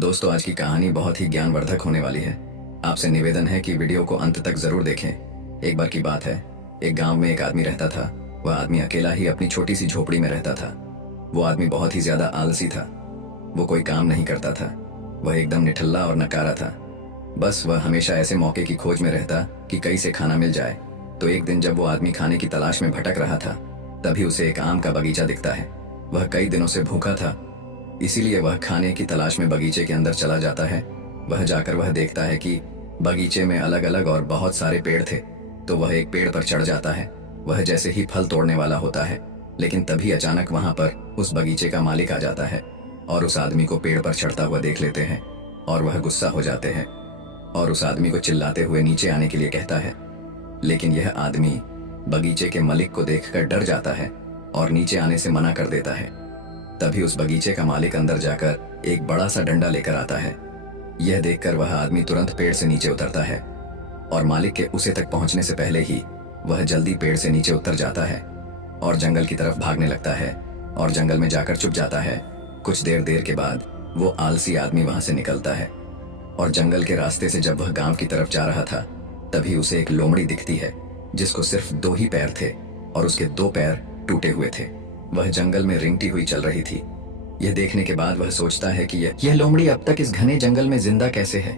दोस्तों, आज की कहानी बहुत ही ज्ञानवर्धक होने वाली है। आपसे निवेदन है कि वीडियो को अंत तक जरूर देखें। एक बार की बात है, एक गांव में एक आदमी रहता था। वह आदमी अकेला ही अपनी छोटी सी झोपड़ी में रहता था। वो आदमी बहुत ही ज्यादा आलसी था। वो कोई काम नहीं करता था। वह एकदम निठल्ला और नकारा था। बस वह हमेशा ऐसे मौके की खोज में रहता कि कहीं से खाना मिल जाए। तो एक दिन जब वो आदमी खाने की तलाश में भटक रहा था, तभी उसे एक आम का बगीचा दिखता है। वह कई दिनों से भूखा था, इसीलिए वह खाने की तलाश में बगीचे के अंदर चला जाता है। वह देखता है कि बगीचे में अलग अलग और बहुत सारे पेड़ थे। तो वह एक पेड़ पर चढ़ जाता है। वह जैसे ही फल तोड़ने वाला होता है, लेकिन तभी अचानक वहां पर उस बगीचे का मालिक आ जाता है और उस आदमी को पेड़ पर चढ़ता हुआ देख लेते हैं और वह गुस्सा हो जाते हैं और उस आदमी को चिल्लाते हुए नीचे आने के लिए कहता है। लेकिन यह आदमी बगीचे के मालिक को देखकर डर जाता है और नीचे आने से मना कर देता है। तभी उस बगीचे का मालिक अंदर जाकर एक बड़ा सा डंडा लेकर आता है। यह देखकर वह आदमी तुरंत पेड़ से नीचे उतरता है और मालिक के उसे तक पहुंचने से पहले ही वह जल्दी पेड़ से नीचे उतर जाता है और जंगल की तरफ भागने लगता है और जंगल में जाकर छुप जाता है। कुछ देर के बाद वो आलसी आदमी वहां से निकलता है और जंगल के रास्ते से जब वह गांव की तरफ जा रहा था, तभी उसे एक लोमड़ी दिखती है जिसको सिर्फ 2 ही पैर थे और उसके 2 पैर टूटे हुए थे। वह जंगल में रेंगती हुई चल रही थी। यह देखने के बाद वह सोचता है कि यह लोमड़ी अब तक इस घने जंगल में जिंदा कैसे है।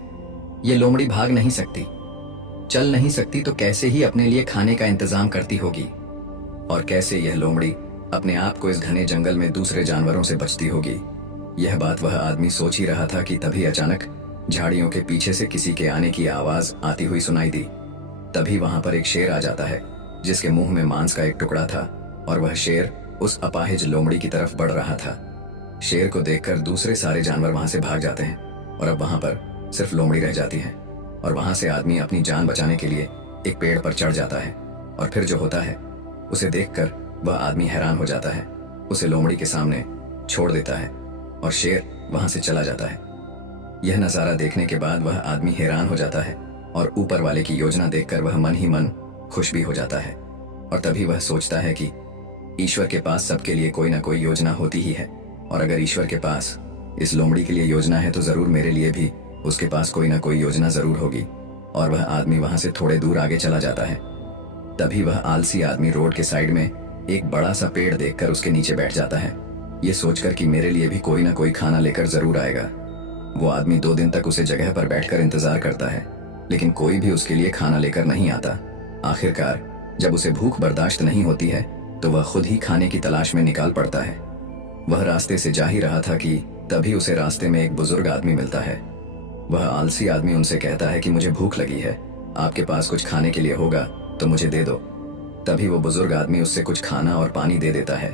यह लोमड़ी भाग नहीं सकती, चल नहीं सकती, तो कैसे ही अपने लिए खाने का इंतजाम करती होगी और कैसे यह लोमड़ी अपने आप को इस घने जंगल में दूसरे जानवरों से बचती होगी। यह बात वह आदमी सोच ही रहा था कि तभी अचानक झाड़ियों के पीछे से किसी के आने की आवाज आती हुई सुनाई दी। तभी वहां पर एक शेर आ जाता है जिसके मुंह में मांस का एक टुकड़ा था और वह शेर उस अपाहिज लोमड़ी की तरफ बढ़ रहा था। शेर को देखकर दूसरे सारे जानवर वहां से भाग जाते हैं और अब वहां पर सिर्फ लोमड़ी रह जाती है। और वहां से आदमी अपनी जान बचाने के लिए एक पेड़ पर चढ़ जाता है और फिर जो होता है उसे देखकर वह आदमी हैरान हो जाता है। उसे लोमड़ी के सामने छोड़ देता है और शेर वहां से चला जाता है। यह नजारा देखने के बाद वह आदमी हैरान हो जाता है और ऊपर वाले की योजना देखकर वह मन ही मन खुश भी हो जाता है। और तभी वह सोचता है कि ईश्वर के पास सबके लिए कोई ना कोई योजना होती ही है, और अगर ईश्वर के पास इस लोमड़ी के लिए योजना है तो जरूर मेरे लिए भी उसके पास कोई ना कोई योजना जरूर होगी। और वह आदमी वहां से थोड़े दूर आगे चला जाता है। तभी वह आलसी आदमी रोड के साइड में एक बड़ा सा पेड़ देखकर उसके नीचे बैठ जाता है, ये सोचकर कि मेरे लिए भी कोई ना कोई खाना लेकर जरूर आएगा। वो आदमी 2 दिन तक उसे जगह पर बैठकर इंतजार करता है, लेकिन कोई भी उसके लिए खाना लेकर नहीं आता। आखिरकार जब उसे भूख बर्दाश्त नहीं होती है तो वह खुद ही खाने की तलाश में निकाल पड़ता है। वह रास्ते से जा ही रहा था कि तभी उसे रास्ते में एक बुजुर्ग आदमी मिलता है। वह आलसी आदमी उनसे कहता है कि मुझे भूख लगी है, आपके पास कुछ खाने के लिए होगा तो मुझे दे दो। तभी वो बुजुर्ग आदमी उससे कुछ खाना और पानी दे देता है।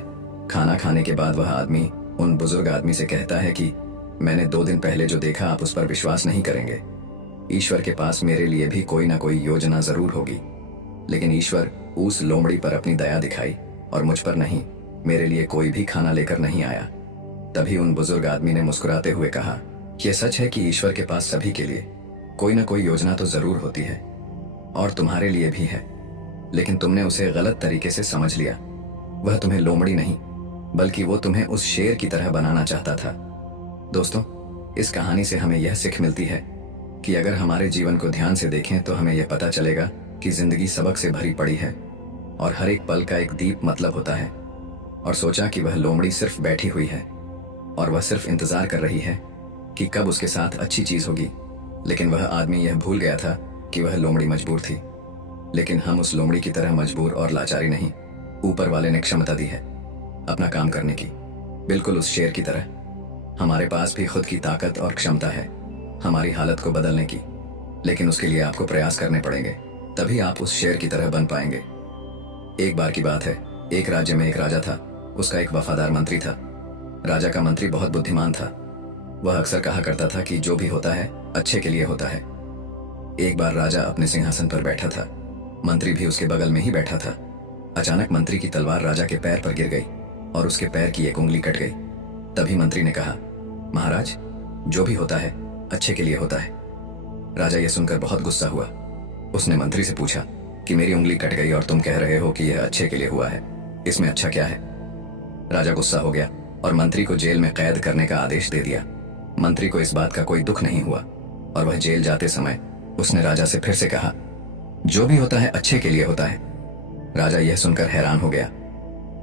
खाना खाने के बाद वह आदमी उन बुजुर्ग आदमी से कहता है कि मैंने 2 दिन पहले जो देखा आप उस पर विश्वास नहीं करेंगे। ईश्वर के पास मेरे लिए भी कोई ना कोई योजना जरूर होगी, लेकिन ईश्वर उस लोमड़ी पर अपनी दया दिखाई और मुझ पर नहीं, मेरे लिए कोई भी खाना लेकर नहीं आया। तभी उन बुजुर्ग आदमी ने मुस्कुराते हुए कहा कि यह सच है कि ईश्वर के पास सभी के लिए कोई ना कोई योजना तो जरूर होती है और तुम्हारे लिए भी है, लेकिन तुमने उसे गलत तरीके से समझ लिया। वह तुम्हें लोमड़ी नहीं बल्कि वो तुम्हें उस शेर की तरह बनाना चाहता था। दोस्तों, इस कहानी से हमें यह सीख मिलती है कि अगर हमारे जीवन को ध्यान से देखें तो हमें यह पता चलेगा कि जिंदगी सबक से भरी पड़ी है और हर एक पल का एक दीप मतलब होता है। और सोचा कि वह लोमड़ी सिर्फ बैठी हुई है और वह सिर्फ इंतजार कर रही है कि कब उसके साथ अच्छी चीज होगी, लेकिन वह आदमी यह भूल गया था कि वह लोमड़ी मजबूर थी। लेकिन हम उस लोमड़ी की तरह मजबूर और लाचारी नहीं, ऊपर वाले ने क्षमता दी है अपना काम करने की, बिल्कुल उस शेर की तरह। हमारे पास भी खुद की ताकत और क्षमता है हमारी हालत को बदलने की, लेकिन उसके लिए आपको प्रयास करने पड़ेंगे, तभी आप उस शेर की तरह बन पाएंगे। एक बार की बात है, एक राज्य में एक राजा था। उसका एक वफादार मंत्री था। राजा का मंत्री बहुत बुद्धिमान था। वह अक्सर कहा करता था कि जो भी होता है अच्छे के लिए होता है। एक बार राजा अपने सिंहासन पर बैठा था, मंत्री भी उसके बगल में ही बैठा था। अचानक मंत्री की तलवार राजा के पैर पर गिर गई और उसके पैर की एक उंगली कट गई। तभी मंत्री ने कहा, महाराज, जो भी होता है अच्छे के लिए होता है। राजा यह सुनकर बहुत गुस्सा हुआ। उसने मंत्री से पूछा कि मेरी उंगली कट गई और तुम कह रहे हो कि यह अच्छे के लिए हुआ है, इसमें अच्छा क्या है? राजा गुस्सा हो गया और मंत्री को जेल में कैद करने का आदेश दे दिया। मंत्री को इस बात का कोई दुख नहीं हुआ और वह जेल जाते समय उसने राजा से फिर से कहा, जो भी होता है अच्छे के लिए होता है। राजा यह सुनकर हैरान हो गया।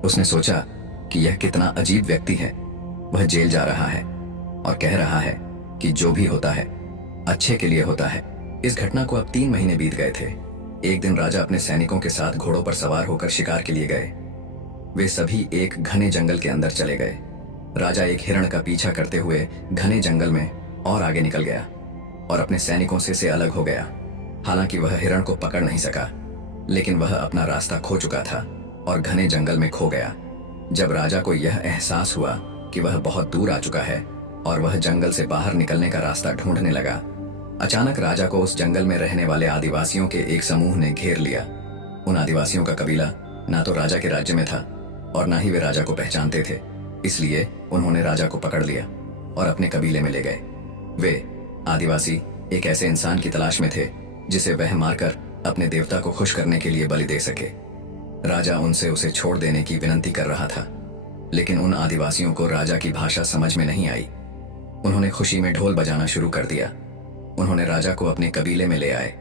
उसने सोचा कि यह कितना अजीब व्यक्ति है। वह जेल जा रहा है और कह रहा है कि जो भी होता है अच्छे के लिए होता है। इस घटना को अब 3 महीने बीत गए थे। एक दिन राजा अपने सैनिकों के साथ घोड़ों पर सवार होकर शिकार के लिए गए। वे सभी एक घने जंगल के अंदर चले गए। राजा एक हिरण का पीछा करते हुए घने जंगल में और आगे निकल गया और अपने सैनिकों से अलग हो गया। हालांकि वह हिरण को पकड़ नहीं सका, लेकिन वह अपना रास्ता खो चुका था और घने जंगल में खो गया। जब राजा को यह एहसास हुआ कि वह बहुत दूर आ चुका है और वह जंगल से बाहर निकलने का रास्ता ढूंढने लगा, अचानक राजा को उस जंगल में रहने वाले आदिवासियों के एक समूह ने घेर लिया। उन आदिवासियों का कबीला ना तो राजा के राज्य में था और ना ही वे राजा को पहचानते थे। इसलिए उन्होंने राजा को पकड़ लिया और अपने कबीले में ले गए। वे आदिवासी एक ऐसे इंसान की तलाश में थे जिसे वह मारकर अपने देवता को खुश करने के लिए बलि दे सके। राजा उनसे उसे छोड़ देने की विनती कर रहा था, लेकिन उन आदिवासियों को राजा की भाषा समझ में नहीं आई। उन्होंने खुशी में ढोल बजाना शुरू कर दिया। उन्होंने राजा को अपने कबीले में ले आए,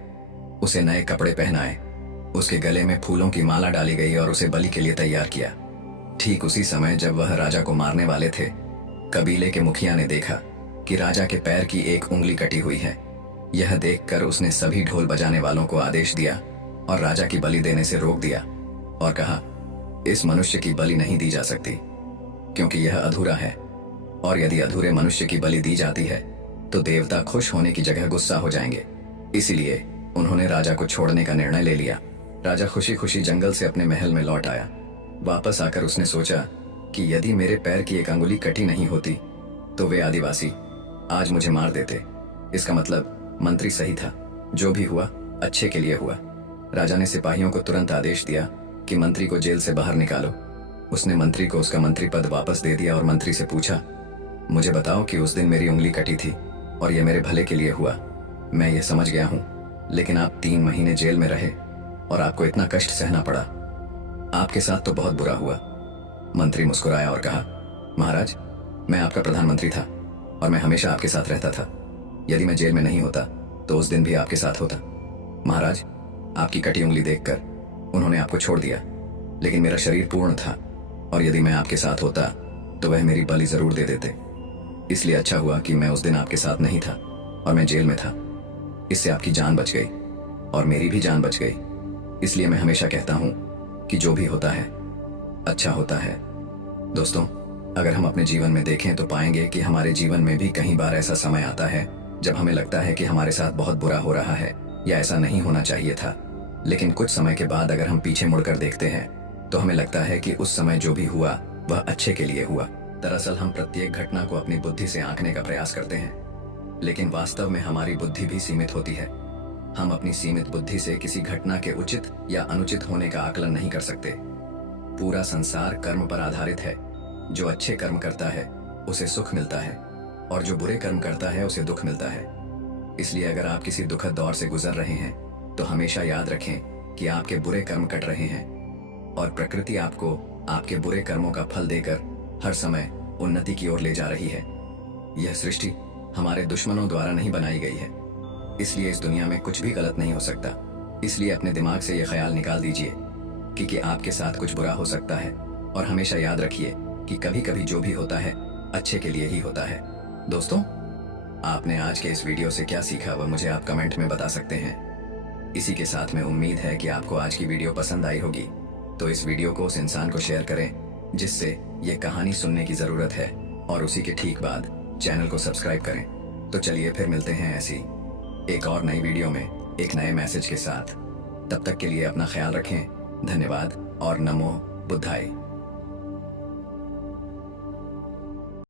उसे नए कपड़े पहनाए, उसके गले में फूलों की माला डाली गई और उसे बलि के लिए तैयार किया। ठीक उसी समय जब वह राजा को मारने वाले थे, कबीले के मुखिया ने देखा कि राजा के पैर की एक उंगली कटी हुई है। यह देखकर उसने सभी ढोल बजाने वालों को आदेश दिया और राजा की बलि देने से रोक दिया और कहा, इस मनुष्य की बलि नहीं दी जा सकती क्योंकि यह अधूरा है, और यदि अधूरे मनुष्य की बलि दी जाती है तो देवता खुश होने की जगह गुस्सा हो जाएंगे। इसीलिए उन्होंने राजा को छोड़ने का निर्णय ले लिया। राजा खुशी खुशी जंगल से अपने महल में लौट आया। वापस आकर उसने सोचा कि यदि मेरे पैर की एक अंगुली कटी नहीं होती तो वे आदिवासी आज मुझे मार देते। इसका मतलब मंत्री सही था, जो भी हुआ अच्छे के लिए हुआ। राजा ने सिपाहियों को तुरंत आदेश दिया कि मंत्री को जेल से बाहर निकालो। उसने मंत्री को उसका मंत्री पद वापस दे दिया और मंत्री से पूछा, मुझे बताओ कि उस दिन मेरी उंगली कटी थी और यह मेरे भले के लिए हुआ। मैं ये समझ गया हूँ, लेकिन आप 3 महीने जेल में रहे और आपको इतना कष्ट सहना पड़ा। आपके साथ तो बहुत बुरा हुआ। मंत्री मुस्कुराया और कहा, महाराज, मैं आपका प्रधानमंत्री था और मैं हमेशा आपके साथ रहता था। यदि मैं जेल में नहीं होता तो उस दिन भी आपके साथ होता। महाराज, आपकी कटी उंगली देखकर उन्होंने आपको छोड़ दिया, लेकिन मेरा शरीर पूर्ण था और यदि मैं आपके साथ होता तो वह मेरी बलि जरूर दे देते। इसलिए अच्छा हुआ कि मैं उस दिन आपके साथ नहीं था और मैं जेल में था। इससे आपकी जान बच गई और मेरी भी जान बच गई। इसलिए मैं हमेशा कहता हूं कि जो भी होता है अच्छा होता है। दोस्तों, अगर हम अपने जीवन में देखें तो पाएंगे कि हमारे जीवन में भी कई बार ऐसा समय आता है जब हमें लगता है कि हमारे साथ बहुत बुरा हो रहा है या ऐसा नहीं होना चाहिए था, लेकिन कुछ समय के बाद अगर हम पीछे मुड़कर देखते हैं तो हमें लगता है कि उस समय जो भी हुआ वह अच्छे के लिए हुआ। दरअसल हम प्रत्येक घटना को अपनी बुद्धि से आंकने का प्रयास करते हैं, लेकिन वास्तव में हमारी बुद्धि भी सीमित होती है। हम अपनी सीमित बुद्धि से किसी घटना के उचित या अनुचित होने का आकलन नहीं कर सकते। पूरा संसार कर्म पर आधारित है। जो अच्छे कर्म करता है उसे सुख मिलता है और जो बुरे कर्म करता है उसे दुख मिलता है। इसलिए अगर आप किसी दुखद दौर से गुजर रहे हैं तो हमेशा याद रखें कि आपके बुरे कर्म कट रहे हैं और प्रकृति आपको आपके बुरे कर्मों का फल देकर हर समय उन्नति की ओर ले जा रही है। यह सृष्टि हमारे दुश्मनों द्वारा नहीं बनाई गई है, इसलिए इस दुनिया में कुछ भी गलत नहीं हो सकता। इसलिए अपने दिमाग से यह ख्याल निकाल दीजिए कि आपके साथ कुछ बुरा हो सकता है और हमेशा याद रखिए कि कभी कभी जो भी होता है अच्छे के लिए ही होता है। दोस्तों, आपने आज के इस वीडियो से क्या सीखा वह मुझे आप कमेंट में बता सकते हैं। इसी के साथ में उम्मीद है कि आपको आज की वीडियो पसंद आई होगी, तो इस वीडियो को उस इंसान को शेयर करें जिससे ये कहानी सुनने की जरूरत है और उसी के ठीक बाद चैनल को सब्सक्राइब करें। तो चलिए फिर मिलते हैं ऐसी एक और नई वीडियो में एक नए मैसेज के साथ। तब तक के लिए अपना ख्याल रखें। धन्यवाद और नमो बुद्धाय।